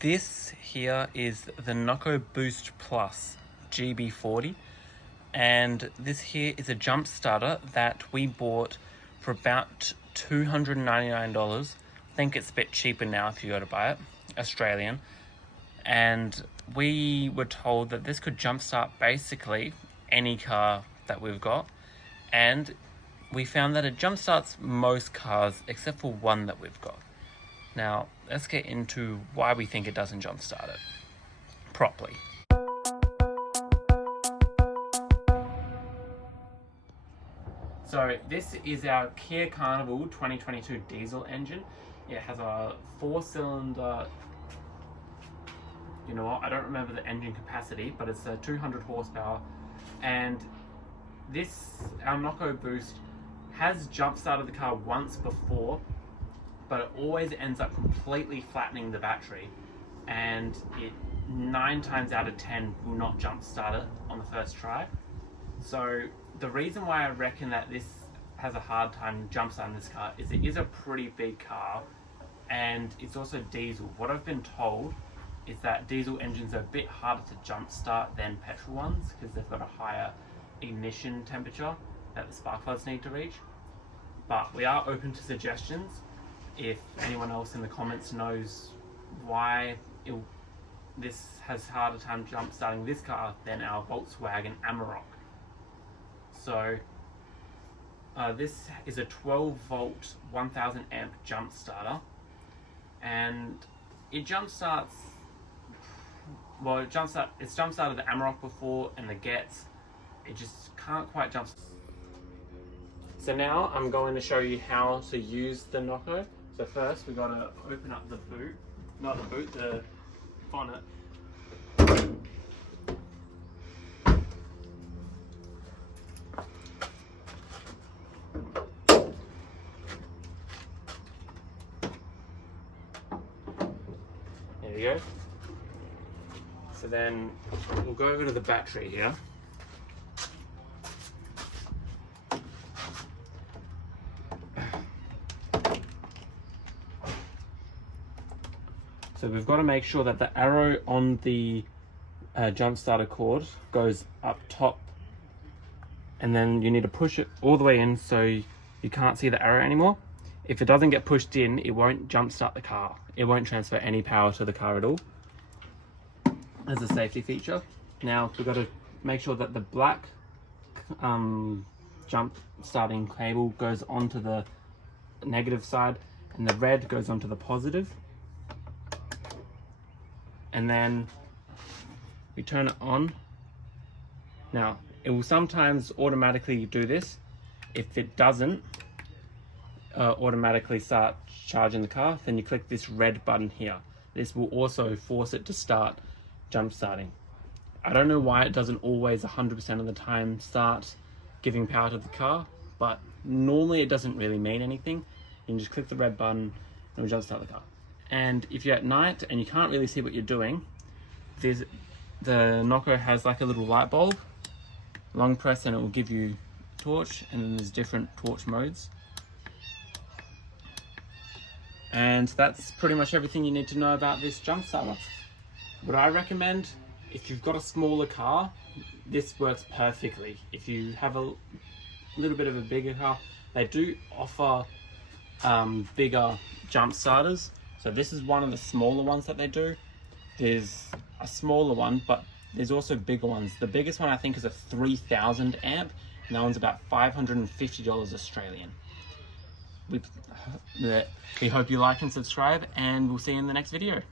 This here is the Noco Boost Plus GB40, and this here is a jump starter that we bought for about $299. I think it's a bit cheaper now if you go to buy it, Australian. And we were told that this could jumpstart basically any car that we've got, and we found that it jumpstarts most cars except for one that we've got. Now, let's get into why we think it doesn't jumpstart it properly. So this is our Kia Carnival 2022 diesel engine. It has a 4-cylinder, you know what, I don't remember the engine capacity, but it's a 200 horsepower. And this, our Noco Boost, has jump-started the car once before, but it always ends up completely flattening the battery, and it 9 times out of 10 will not jump-start it on the first try. So the reason why I reckon that this has a hard time jump-starting this car is it is a pretty big car, and it's also diesel. What I've been told is that diesel engines are a bit harder to jump-start than petrol ones because they've got a higher ignition temperature that the spark plugs need to reach. But we are open to suggestions. If anyone else in the comments knows why this has harder time jump starting this car than our Volkswagen Amarok. So this is a 12 volt 1000 amp jump starter, and it jump starts, well, it's jump started the Amarok before and the Getz. It just can't quite jump. So now I'm going to show you how to use the Noco. So first we've got to open up the boot, not the boot, the bonnet. There you go. So then we'll go over to the battery here. So we've got to make sure that the arrow on the jump starter cord goes up top, and then you need to push it all the way in so you can't see the arrow anymore. If it doesn't get pushed in, it won't jump start the car. It won't transfer any power to the car at all. As a safety feature. Now we've got to make sure that the black jump starting cable goes onto the negative side and the red goes onto the positive. And then we turn it on. Now, it will sometimes automatically do this. If it doesn't automatically start charging the car, then you click this red button here. This will also force it to start jump starting. I don't know why it doesn't always 100% of the time start giving power to the car, but normally it doesn't really mean anything. You can just click the red button and it will jump start the car. And if you're at night and you can't really see what you're doing, the Noco has like a little light bulb. Long press and it will give you torch, and then there's different torch modes. And that's pretty much everything you need to know about this jump starter. Would I recommend, if you've got a smaller car, this works perfectly. If you have a little bit of a bigger car, they do offer bigger jump starters. So this is one of the smaller ones that they do. There's a smaller one, but there's also bigger ones. The biggest one I think is a 3000 amp, and that one's about $550 Australian. We hope you like and subscribe, and we'll see you in the next video.